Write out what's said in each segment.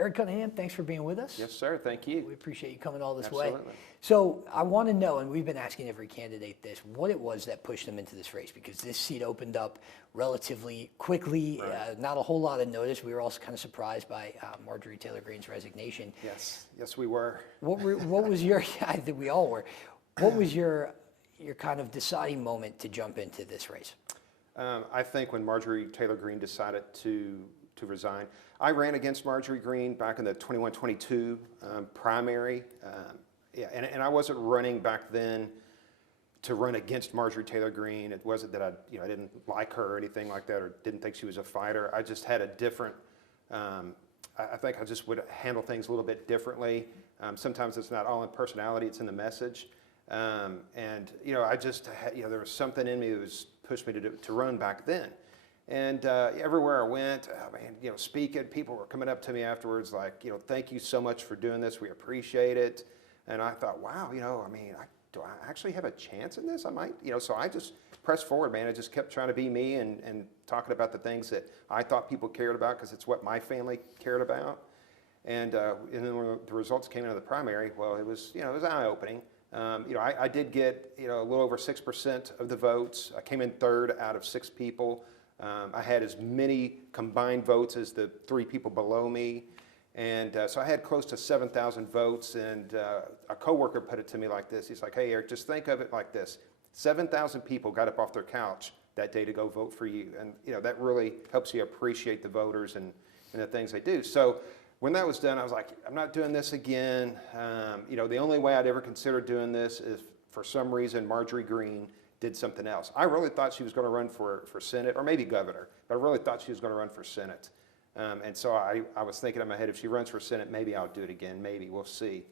Eric Cunningham, thanks for being with us. Yes, sir. Thank you. We appreciate you coming all this way. Absolutely. So I want to know, and we've been asking every candidate this, what it was that pushed them into this race, because this seat opened up relatively quickly, Right. not a whole lot of notice. We were also kind of surprised by Marjorie Taylor Greene's resignation. Yes, we were. What was your, I think we all were, what was your kind of deciding moment to jump into this race? I think when Marjorie Taylor Greene decided to resign, I ran against Marjorie Greene back in the 21-22 primary. And I wasn't running back then to run against Marjorie Taylor Greene. It wasn't that I didn't like her or anything like that, or didn't think she was a fighter. I just had a different. I think I just would handle things a little bit differently. Sometimes it's not all in personality; it's in the message. And I just had, there was something in me that was pushed me to run back then. And everywhere I went, speaking, people were coming up to me afterwards like, thank you so much for doing this. We appreciate it. And I thought, wow, do I actually have a chance in this? I might, so I just pressed forward, man. I just kept trying to be me and talking about the things that I thought people cared about, because it's what my family cared about. And then when the results came into the primary, well, it was eye-opening. I did get, a little over 6% of the votes. I came in third out of 6 people. I had as many combined votes as the 3 people below me. And so I had close to 7,000 votes. And a coworker put it to me like this. He's like, hey, Eric, just think of it like this. 7,000 people got up off their couch that day to go vote for you. And, that really helps you appreciate the voters and the things they do. So when that was done, I was like, I'm not doing this again. The only way I'd ever consider doing this is for some reason Marjorie Greene did something else. I really thought she was going to run for Senate, or maybe governor, but I really thought she was going to run for Senate. And so I was thinking in my head, if she runs for Senate, maybe I'll do it again. Maybe, we'll see.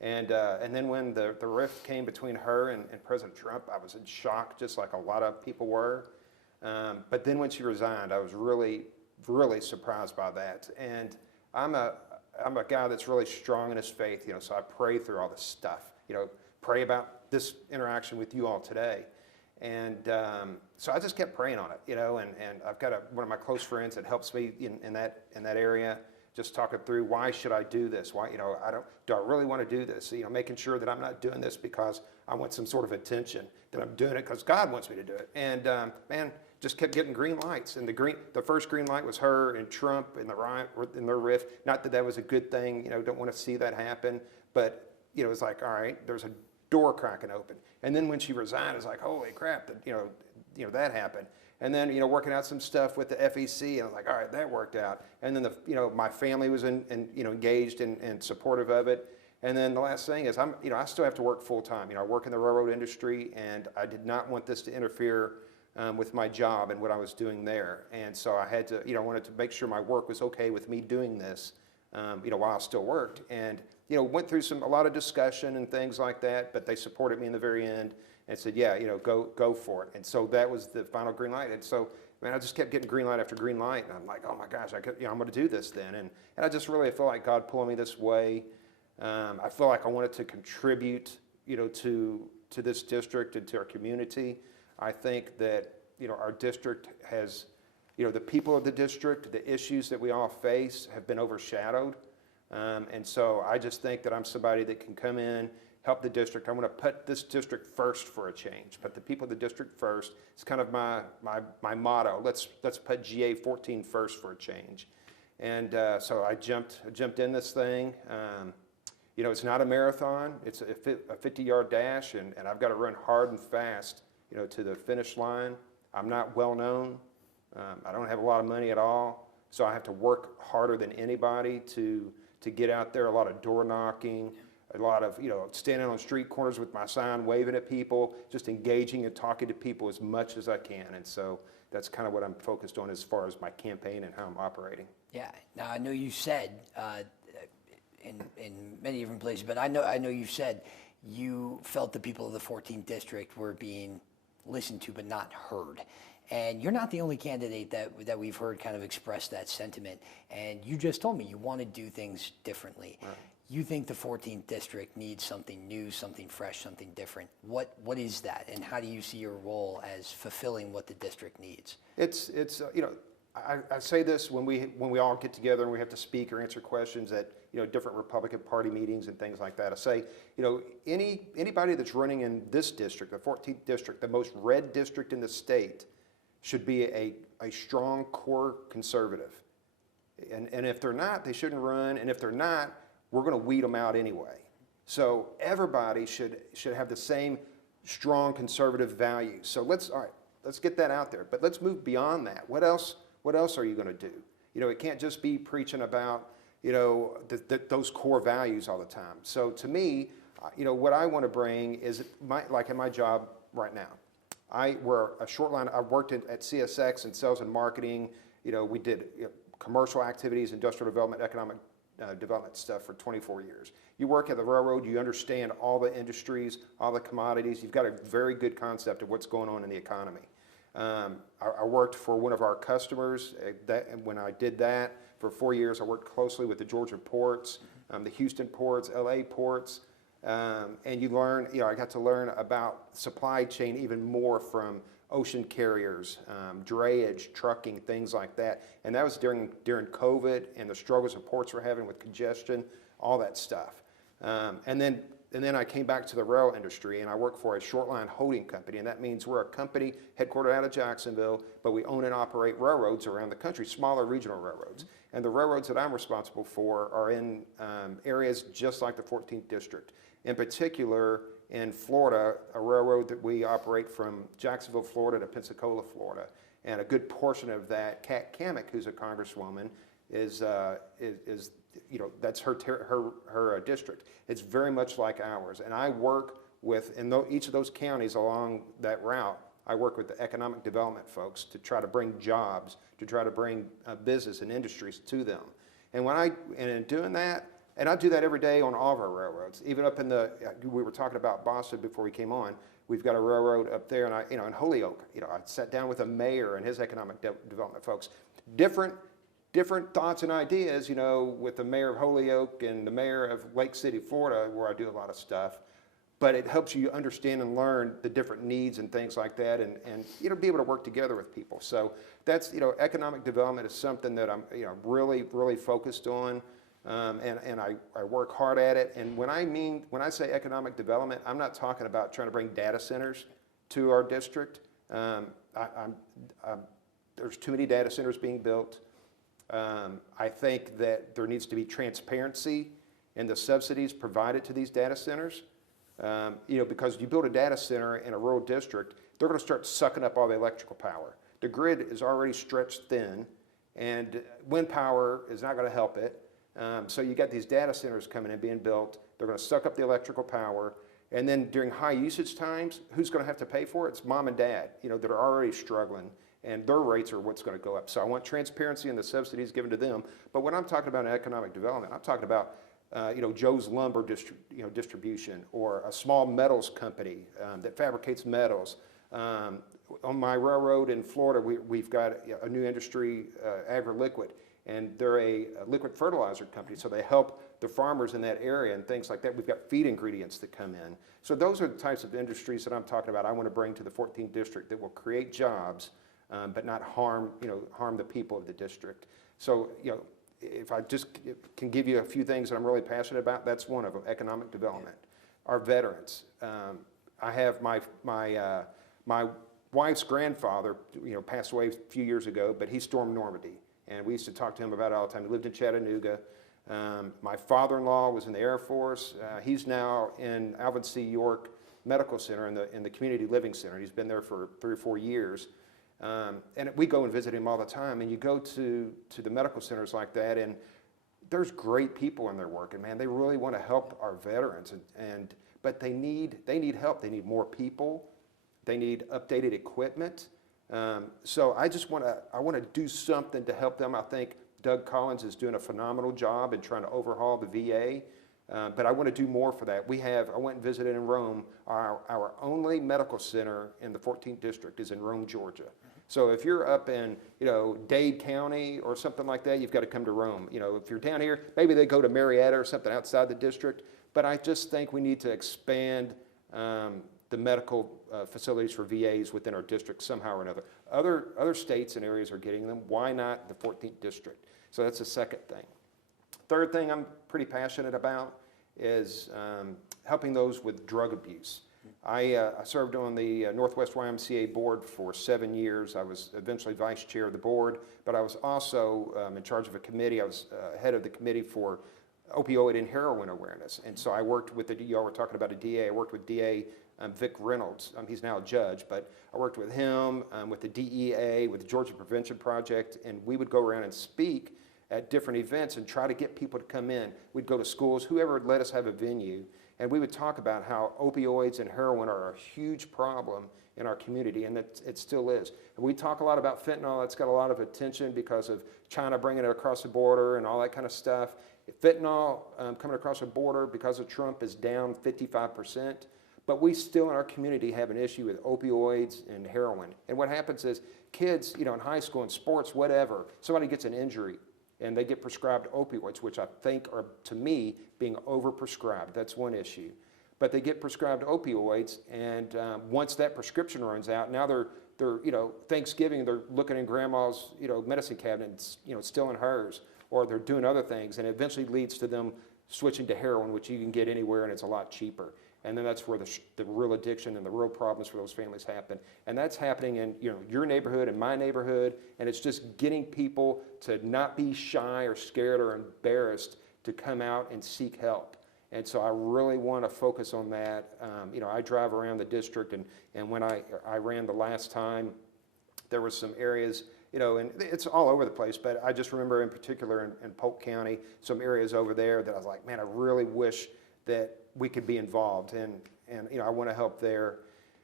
And then when the rift came between her and President Trump, I was in shock, just like a lot of people were. But then when she resigned, I was really, really surprised by that. And I'm a guy that's really strong in his faith, so I pray through all this stuff, pray about this interaction with you all today. And so I just kept praying on it, and I've got one of my close friends that helps me in that area, just talking through, why should I do this? Why, do I really want to do this? Making sure that I'm not doing this because I want some sort of attention, that I'm doing it because God wants me to do it. And man, just kept getting green lights. And the first green light was her and Trump and in their rift. Not that that was a good thing, don't want to see that happen, but it was like, all right, there's a door cracking open. And then when she resigned, it's like, holy crap, that that happened. And then working out some stuff with the FEC, and I was like, all right, that worked out. And then my family was engaged and supportive of it. And then the last thing is I still have to work full time. I work in the railroad industry, and I did not want this to interfere with my job and what I was doing there. And so I had to, wanted to make sure my work was okay with me doing this, while I still worked. And went through a lot of discussion and things like that, but they supported me in the very end and said, yeah, go for it. And so that was the final green light. And so, man, I just kept getting green light after green light, and I'm like, oh my gosh, I'm going to do this then. And I just really feel like God pulling me this way. I feel like I wanted to contribute, to this district and to our community. I think that, our district has, the people of the district, the issues that we all face have been overshadowed. And so I just think that I'm somebody that can come in, help the district. I want to put this district first for a change. Put the people of the district first. It's kind of my motto. Let's put GA 14 first for a change. And so I jumped in this thing. It's not a marathon. It's a 50-yard dash, and I've got to run hard and fast, to the finish line. I'm not well known. I don't have a lot of money at all, so I have to work harder than anybody to get out there. A lot of door knocking, a lot of standing on street corners with my sign, waving at people, just engaging and talking to people as much as I can. And so that's kind of what I'm focused on as far as my campaign and how I'm operating. Yeah. Now I know you said in many different places, but I know you said you felt the people of the 14th district were being listened to but not heard. And you're not the only candidate that we've heard kind of express that sentiment. And you just told me you want to do things differently. Right. You think the 14th district needs something new, something fresh, something different. What is that, and how do you see your role as fulfilling what the district needs? It's I say this when we all get together and we have to speak or answer questions at different Republican Party meetings and things like that. I say, anybody that's running in this district, the 14th district, the most red district in the state, should be a strong core conservative. And if they're not, they shouldn't run. And if they're not, we're going to weed them out anyway. So everybody should have the same strong conservative values. So let's get that out there. But let's move beyond that. What else are you going to do? It can't just be preaching about those core values all the time. So to me, what I want to bring is like in my job right now. We're a short line. I worked at CSX in sales and marketing. We did commercial activities, industrial development, economic development stuff for 24 years. You work at the railroad, you understand all the industries, all the commodities. You've got a very good concept of what's going on in the economy. I worked for one of our customers. When I did that for 4 years, I worked closely with the Georgia ports, the Houston ports, LA ports. And you learn, I got to learn about supply chain even more from ocean carriers, drayage, trucking, things like that. And that was during COVID and the struggles the ports were having with congestion, all that stuff. And then I came back to the rail industry and I work for a short line holding company. And that means we're a company headquartered out of Jacksonville, but we own and operate railroads around the country, smaller regional railroads. And the railroads that I'm responsible for are in areas just like the 14th district. In particular, in Florida, a railroad that we operate from Jacksonville, Florida to Pensacola, Florida. And a good portion of that, Kat Kammack, who's a congresswoman, is that's her district. It's very much like ours. And I work with, in each of those counties along that route, I work with the economic development folks to try to bring jobs, to try to bring business and industries to them. And in doing that, and I do that every day on all of our railroads. Even up in we were talking about Boston before we came on. We've got a railroad up there, and in Holyoke, I sat down with a mayor and his economic development folks. Different thoughts and ideas, with the mayor of Holyoke and the mayor of Lake City, Florida, where I do a lot of stuff. But it helps you understand and learn the different needs and things like that, and be able to work together with people. So that's economic development is something that I'm really focused on. And I work hard at it. And when I say economic development, I'm not talking about trying to bring data centers to our district. There's too many data centers being built. I think that there needs to be transparency in the subsidies provided to these data centers. Because you build a data center in a rural district, they're going to start sucking up all the electrical power. The grid is already stretched thin, and wind power is not going to help it. So you got these data centers coming in, being built. They're going to suck up the electrical power. And then during high usage times, who's going to have to pay for it? It's mom and dad, that are already struggling. And their rates are what's going to go up. So I want transparency in the subsidies given to them. But when I'm talking about economic development, I'm talking about Joe's Lumber distribution, or a small metals company that fabricates metals. On my railroad in Florida, we've got a new industry, AgriLiquid. And they're a liquid fertilizer company, so they help the farmers in that area and things like that. We've got feed ingredients that come in. So those are the types of industries that I'm talking about I want to bring to the 14th district that will create jobs, but not harm the people of the district. So, if I just can give you a few things that I'm really passionate about, that's one of them, economic development. Our veterans. I have my wife's grandfather, passed away a few years ago, but he stormed Normandy. And we used to talk to him about it all the time. He lived in Chattanooga. My father-in-law was in the Air Force. He's now in Alvin C. York Medical Center in the Community Living Center. He's been there for 3 or 4 years. And we go and visit him all the time. And you go to the medical centers like that, and there's great people in there working, man. They really want to help our veterans, but they need help. They need more people. They need updated equipment. So I want to do something to help them. I think Doug Collins is doing a phenomenal job in trying to overhaul the VA, but I want to do more for that. I went and visited in Rome. Our only medical center in the 14th district is in Rome, Georgia. So if you're up in Dade County or something like that, you've got to come to Rome. If you're down here, maybe they go to Marietta or something outside the district. But I just think we need to expand the medical facilities for VAs within our district somehow or another. Other states and areas are getting them. Why not the 14th district? So that's the second thing. Third thing I'm pretty passionate about is helping those with drug abuse. I served on the Northwest YMCA board for 7 years. I was eventually vice chair of the board, but I was also in charge of a committee. I was head of the committee for opioid and heroin awareness. And so I worked with y'all were talking about a DA. I worked with DA Vic Reynolds. He's now a judge, but I worked with him, with the DEA, with the Georgia Prevention Project, and we would go around and speak at different events and try to get people to come in. We'd go to schools, whoever would let us have a venue, and we would talk about how opioids and heroin are a huge problem in our community, and it still is. And we talk a lot about fentanyl. That's got a lot of attention because of China bringing it across the border and all that kind of stuff. Fentanyl coming across the border because of Trump is down 55%. But we still in our community have an issue with opioids and heroin. And what happens is kids, in high school and sports, whatever, somebody gets an injury and they get prescribed opioids, which I think are, to me, being overprescribed. That's one issue. But they get prescribed opioids, and once that prescription runs out, now they're Thanksgiving, they're looking in grandma's, medicine cabinet, stealing hers, or they're doing other things, and it eventually leads to them switching to heroin, which you can get anywhere and it's a lot cheaper. And then that's where the real addiction and the real problems for those families happen. And that's happening in your neighborhood and my neighborhood, and it's just getting people to not be shy or scared or embarrassed to come out and seek help. And so I really want to focus on that. I drive around the district, and when I ran the last time, there were some areas, and it's all over the place, but I just remember in particular in Polk County, some areas over there that I was like, man, I really wish that we could be involved, and I want to help there.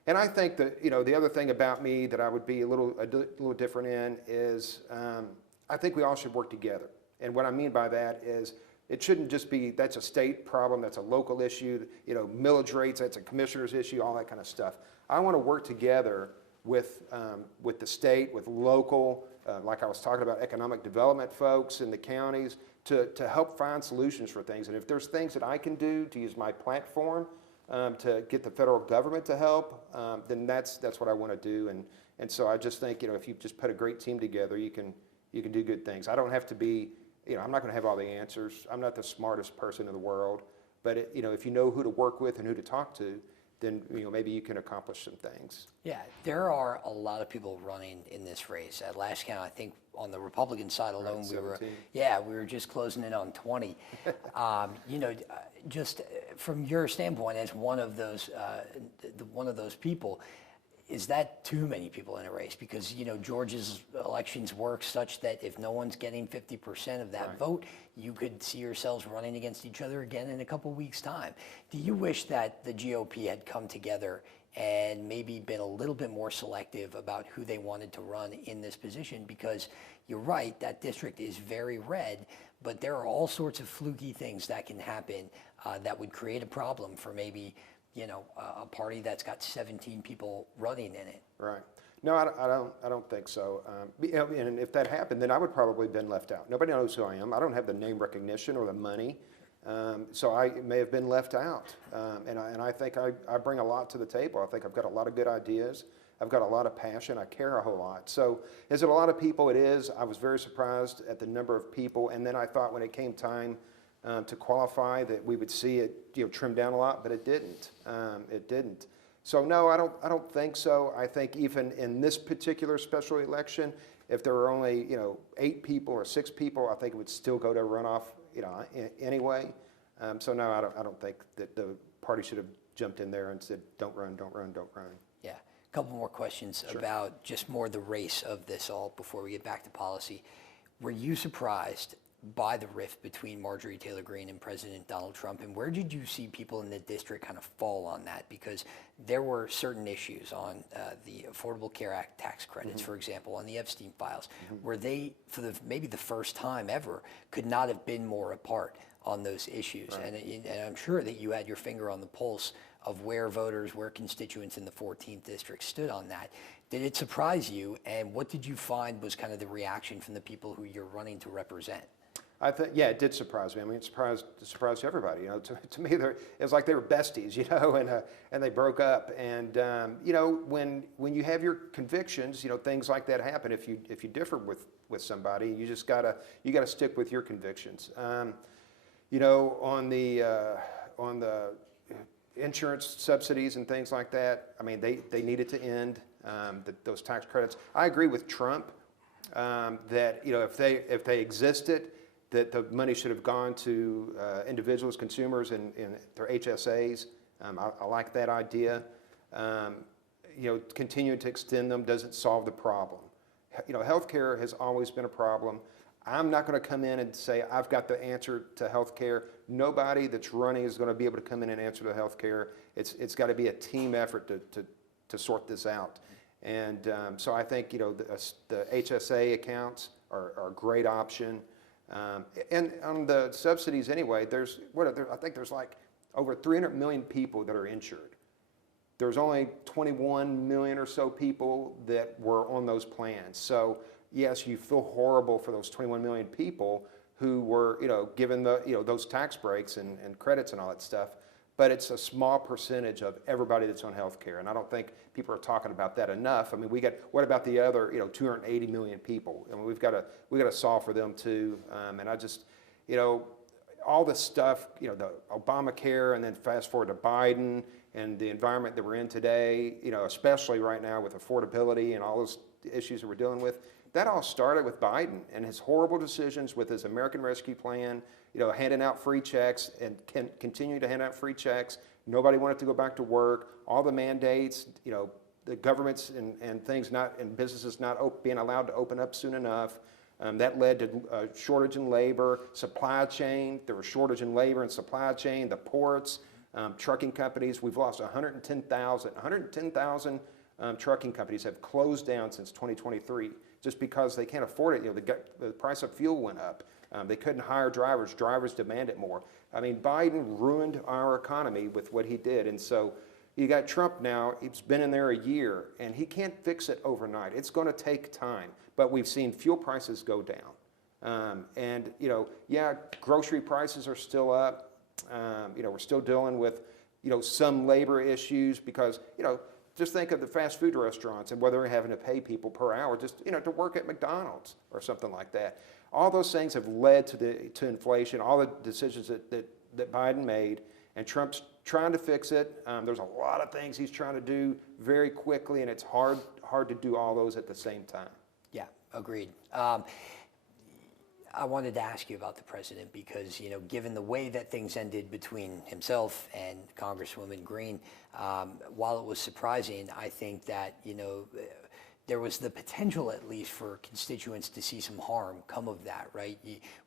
And I think that the other thing about me that I would be a little different in is I think we all should work together. And what I mean by that is it shouldn't just be that's a state problem, that's a local issue, millage rates, that's a commissioner's issue, all that kind of stuff. I want to work together with the state, with local, like I was talking about, economic development folks in the counties, to help find solutions for things. And if there's things that I can do to use my platform to get the federal government to help, then that's what I want to do. And so I just think, if you just put a great team together, you can do good things. I don't have to be, I'm not going to have all the answers. I'm not the smartest person in the world. But if you know who to work with and who to talk to, then maybe you can accomplish some things. Yeah, there are a lot of people running in this race. At last count, I think on the Republican side alone, we were just closing in on 20. Just from your standpoint as one of those people, is that too many people in a race? Because Georgia's elections work such that if no one's getting 50% of that vote, you could see yourselves running against each other again in a couple weeks' time. Do you wish that the GOP had come together and maybe been a little bit more selective about who they wanted to run in this position? Because you're right, that district is very red, but there are all sorts of fluky things that can happen that would create a problem for maybe a party that's got 17 people running in it. Right. No, I don't think so. And if that happened, then I would probably have been left out. Nobody knows who I am. I don't have the name recognition or the money, so I may have been left out. And I think I bring a lot to the table. I think I've got a lot of good ideas. I've got a lot of passion. I care a whole lot. So is it a lot of people? It is. I was very surprised at the number of people. And then I thought when it came time to qualify that we would see it trimmed down a lot, but it didn't. It didn't. So no, I don't think so. I think even in this particular special election, if there were only 8 people or 6 people, I think it would still go to runoff anyway. So no, I don't think that the party should have jumped in there and said don't run, don't run, don't run. Yeah, a couple more questions about just more the race of this all before we get back to policy. Were you surprised by the rift between Marjorie Taylor Greene and President Donald Trump, and where did you see people in the district kind of fall on that? Because there were certain issues on the Affordable Care Act tax credits, for example, on the Epstein files, where they, for maybe the first time ever, could not have been more apart on those issues. And I'm sure that you had your finger on the pulse of where voters, where constituents in the 14th district stood on that. Did it surprise you, and what did you find was kind of the reaction from the people who you're running to represent? I think, yeah, it did surprise me. I mean, it surprised everybody. You know, to me, it was like they were besties, you know, and they broke up. And you know, when you have your convictions, you know, things like that happen. If you differ with somebody, you just gotta stick with your convictions. You know, on the insurance subsidies and things like that, I mean, they needed to end those tax credits. I agree with Trump that, you know, if they existed, that the money should have gone to individuals, consumers, and their HSAs. I like that idea. You know, continuing to extend them doesn't solve the problem. You know, healthcare has always been a problem. I'm not going to come in and say I've got the answer to healthcare. Nobody that's running is going to be able to come in and answer to healthcare. It's got to be a team effort to sort this out. And so I think, you know, the HSA accounts are a great option. And on the subsidies anyway, I think there's like over 300 million people that are insured. There's only 21 million or so people that were on those plans. So yes, you feel horrible for those 21 million people who were, you know, given those tax breaks and credits and all that stuff. But it's a small percentage of everybody that's on health care, and I don't think people are talking about that enough. I mean, what about the other, you know, 280 million people? I mean, we've got to solve for them too. And I just, you know, all this stuff, you know, the Obamacare, and then fast forward to Biden and the environment that we're in today, you know, especially right now with affordability and all those issues that we're dealing with. That all started with Biden and his horrible decisions with his American Rescue Plan, you know, handing out free checks and continuing to hand out free checks. Nobody wanted to go back to work. All the mandates, you know, the governments and things and businesses not being allowed to open up soon enough. That led to a shortage in labor, supply chain. There was shortage in labor and supply chain, the ports, trucking companies. We've lost 110,000 trucking companies have closed down since 2023 just because they can't afford it. You know, the price of fuel went up. They couldn't hire drivers. Drivers demand it more. I mean, Biden ruined our economy with what he did. And so you got Trump now. He's been in there a year, and he can't fix it overnight. It's going to take time. But we've seen fuel prices go down. And, you know, yeah, grocery prices are still up. You know, we're still dealing with, you know, some labor issues because, you know, just think of the fast food restaurants and whether they're having to pay people per hour just, you know, to work at McDonald's or something like that. All those things have led to inflation, all the decisions that Biden made, and Trump's trying to fix it. There's a lot of things he's trying to do very quickly, and it's hard to do all those at the same time. Yeah, agreed. I wanted to ask you about the president because, you know, given the way that things ended between himself and Congresswoman Greene, while it was surprising, I think that, you know, there was the potential at least for constituents to see some harm come of that, right?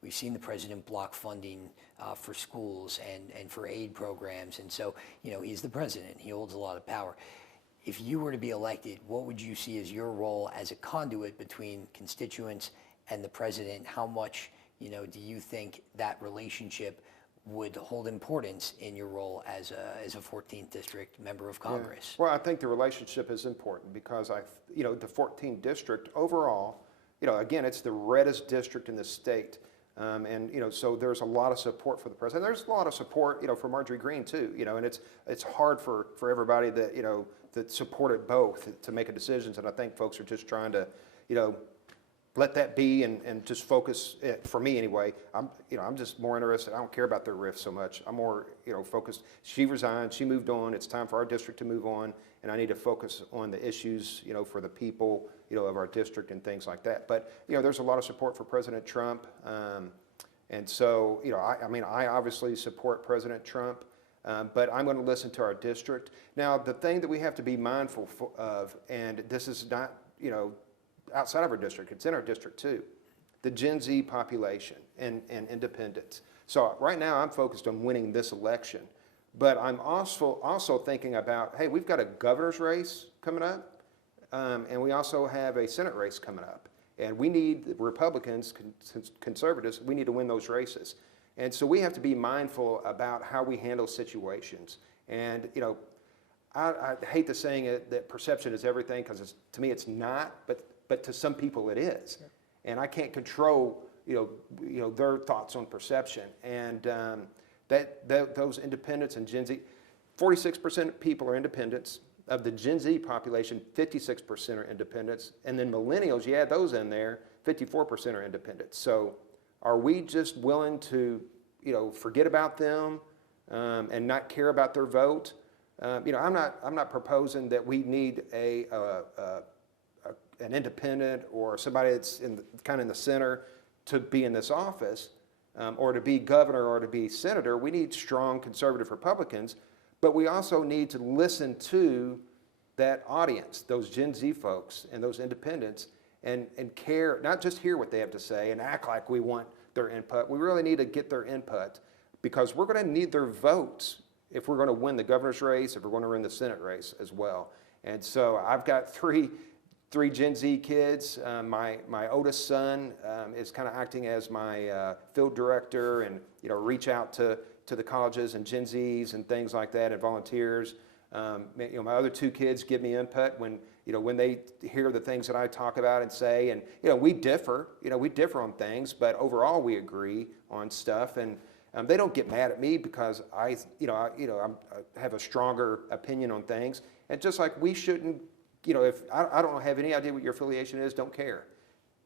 We've seen the president block funding for schools and for aid programs. And so, you know, he's the president. He holds a lot of power. If you were to be elected, what would you see as your role as a conduit between constituents and the president? How much, you know, do you think that relationship would hold importance in your role as a 14th district member of Congress? Yeah. Well, I think the relationship is important because you know, the 14th district overall, you know, again, it's the reddest district in the state. And, you know, so there's a lot of support for the president. There's a lot of support, you know, for Marjorie Greene too, you know, and it's hard for everybody that, you know, that supported both to make decisions. And I think folks are just trying to, you know, let that be and just focus, for me anyway, I'm just more interested. I don't care about their riff so much. I'm more, you know, focused. She resigned, she moved on. It's time for our district to move on, and I need to focus on the issues, you know, for the people, you know, of our district and things like that. But, you know, there's a lot of support for President Trump. And so, you know, I mean, I obviously support President Trump, but I'm going to listen to our district. Now, the thing that we have to be mindful of, and this is not, you know, outside of our district, it's in our district too, the Gen Z population and independents. So right now I'm focused on winning this election, but I'm also thinking about, hey, we've got a governor's race coming up, and we also have a Senate race coming up. And we need Republicans, conservatives, we need to win those races. And so we have to be mindful about how we handle situations. And, you know, I hate the saying that perception is everything, because to me it's not, but to some people it is. Yeah. And I can't control, their thoughts on perception. And those independents and Gen Z, 46% of people are independents. Of the Gen Z population, 56% are independents. And then millennials, you add those in there, 54% are independents. So are we just willing to, forget about them and not care about their vote? I'm not proposing that we need an independent or somebody that's kind of in the center to be in this office or to be governor or to be senator. We need strong conservative Republicans. But we also need to listen to that audience, those Gen Z folks and those independents, and care, not just hear what they have to say and act like we want their input. We really need to get their input because we're going to need their votes if we're going to win the governor's race, if we're going to win the Senate race as well. And so I've got three Gen Z kids. My oldest son is kind of acting as my field director and reach out to the colleges and Gen Zs and things like that and volunteers. My other two kids give me input when they hear the things that I talk about and say, and we differ on things, but overall we agree on stuff, and they don't get mad at me because I have a stronger opinion on things, and just like we shouldn't, if I don't have any idea what your affiliation is, don't care.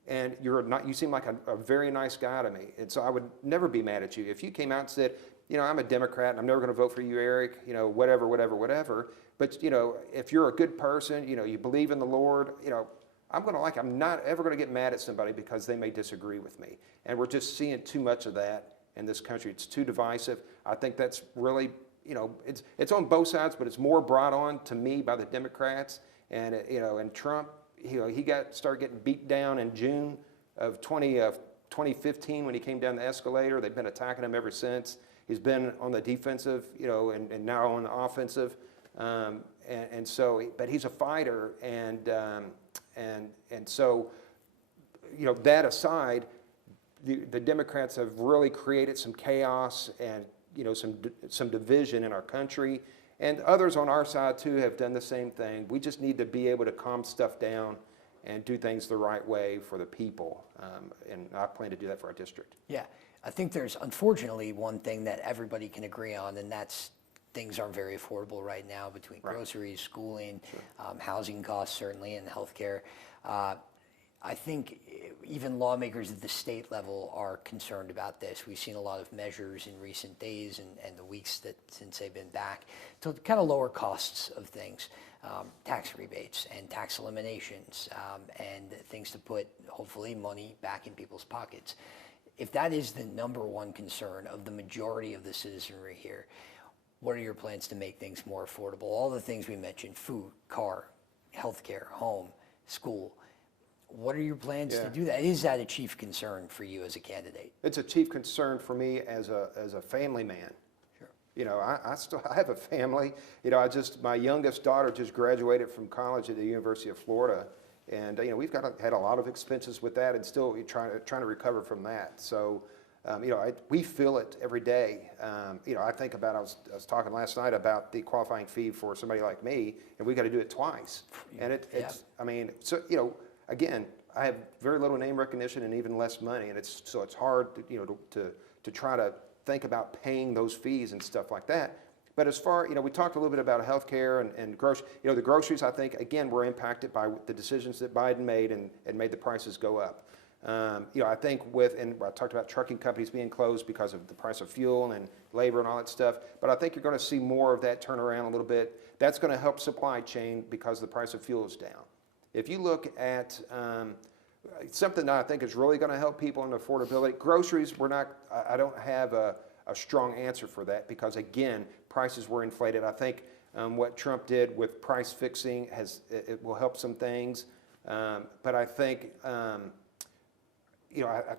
And you seem like a very nice guy to me, and so I would never be mad at you if you came out and said, I'm a Democrat and I'm never going to vote for you, Eric, whatever. But, if you're a good person, you believe in the Lord, I'm not ever going to get mad at somebody because they may disagree with me. And we're just seeing too much of that in this country. It's too divisive. I think that's really, it's on both sides, but it's more brought on to me by the Democrats. And, and Trump, he started getting beat down in June of 2015 when he came down the escalator. They've been attacking him ever since. He's been on the defensive, and now on the offensive, and so. But he's a fighter, and so, that aside, the Democrats have really created some chaos and some division in our country, and others on our side too have done the same thing. We just need to be able to calm stuff down and do things the right way for the people, and I plan to do that for our district. Yeah. I think there's, unfortunately, one thing that everybody can agree on, and that's things aren't very affordable right now between groceries, schooling, housing costs, certainly, and healthcare. I think even lawmakers at the state level are concerned about this. We've seen a lot of measures in recent days and the weeks since they've been back to kind of lower costs of things, tax rebates and tax eliminations, and things to put, hopefully, money back in people's pockets. If that is the number one concern of the majority of the citizenry here, what are your plans to make things more affordable? All the things we mentioned, food, car, healthcare, home, school. What are your plans to do that? Is that a chief concern for you as a candidate? It's a chief concern for me as a family man. Sure. I have a family. My youngest daughter just graduated from college at the University of Florida. And we've had a lot of expenses with that, and still trying to recover from that. So, we feel it every day. I think about. I was talking last night about the qualifying fee for somebody like me, and we got to do it twice. And it's. I mean, so again, I have very little name recognition and even less money, and it's hard to try to think about paying those fees and stuff like that. But as far, we talked a little bit about healthcare and groceries. The groceries, I think, again, were impacted by the decisions that Biden made and made the prices go up. I think and I talked about trucking companies being closed because of the price of fuel and labor and all that stuff. But I think you're going to see more of that turn around a little bit. That's going to help supply chain because the price of fuel is down. If you look at something that I think is really going to help people in affordability, groceries, I don't have a strong answer for that because, again, prices were inflated. I think what Trump did with price fixing it will help some things. But I think, I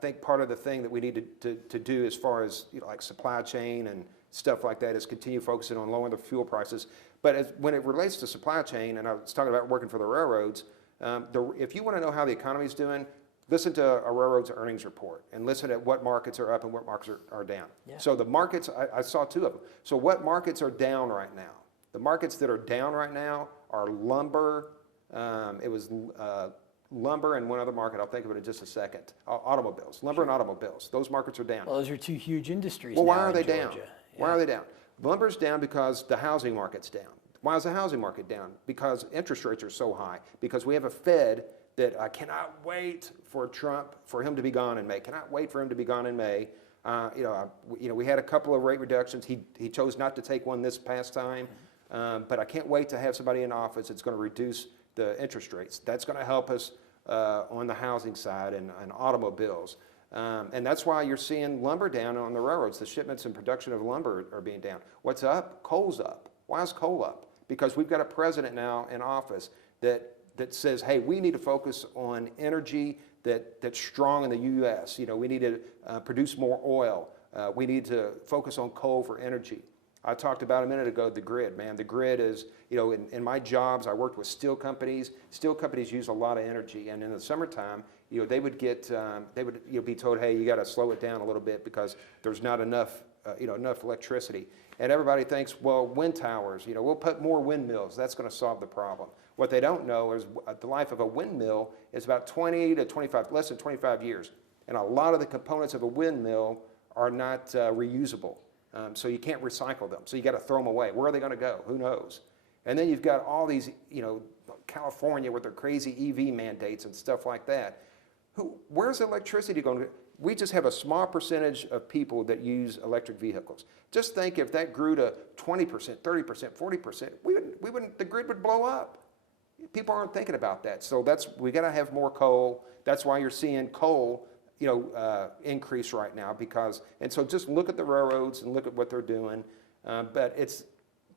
think part of the thing that we need to do as far as like supply chain and stuff like that is continue focusing on lowering the fuel prices. But when it relates to supply chain, and I was talking about working for the railroads, if you want to know how the economy is doing, listen to a railroad's earnings report and listen at what markets are up and what markets are down. Yeah. So the markets, I saw two of them. So what markets are down right now? The markets that are down right now are lumber. It was lumber and one other market, I'll think of it in just a second. Automobiles, lumber and automobiles. Those markets are down. Well, those are two huge industries Well, now why are in they Georgia. down? Yeah. Why are they down? Lumber's down because the housing market's down. Why is the housing market down? Because interest rates are so high. Because we have a Fed that I cannot wait for Trump, for him to be gone in May. Cannot wait for him to be gone in May. We had a couple of rate reductions. He chose not to take one this past time. But I can't wait to have somebody in office that's going to reduce the interest rates. That's going to help us on the housing side and automobiles. And that's why you're seeing lumber down on the railroads. The shipments and production of lumber are being down. What's up? Coal's up. Why is coal up? Because we've got a president now in office that says, hey, we need to focus on energy that's strong in the U.S. We need to produce more oil. We need to focus on coal for energy. I talked about a minute ago the grid, man. The grid is, in my jobs, I worked with steel companies. Steel companies use a lot of energy, and in the summertime, they would be told, hey, you got to slow it down a little bit because there's not enough, enough electricity. And everybody thinks, well, wind towers, we'll put more windmills. That's going to solve the problem. What they don't know is the life of a windmill is about 20 to 25, less than 25 years, and a lot of the components of a windmill are not reusable. So you can't recycle them. So you got to throw them away. Where are they going to go? Who knows? And then you've got all these, California with their crazy EV mandates and stuff like that. Where's the electricity going to? We just have a small percentage of people that use electric vehicles. Just think if that grew to 20%, 30%, 40%, the grid would blow up. People aren't thinking about that. So we got to have more coal. That's why you're seeing coal increase right now and so just look at the railroads and look at what they're doing. But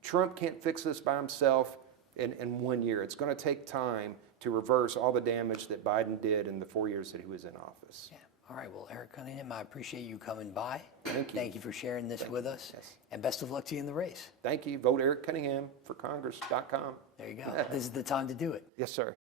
Trump can't fix this by himself in 1 year. It's going to take time to reverse all the damage that Biden did in the 4 years that he was in office. Yeah. All right. Well, Eric Cunningham, I appreciate you coming by. Thank you. Thank you for sharing this with us. Yes. And best of luck to you in the race. Thank you. Vote Eric Cunningham for Congress.com. There you go. This is the time to do it. Yes, sir.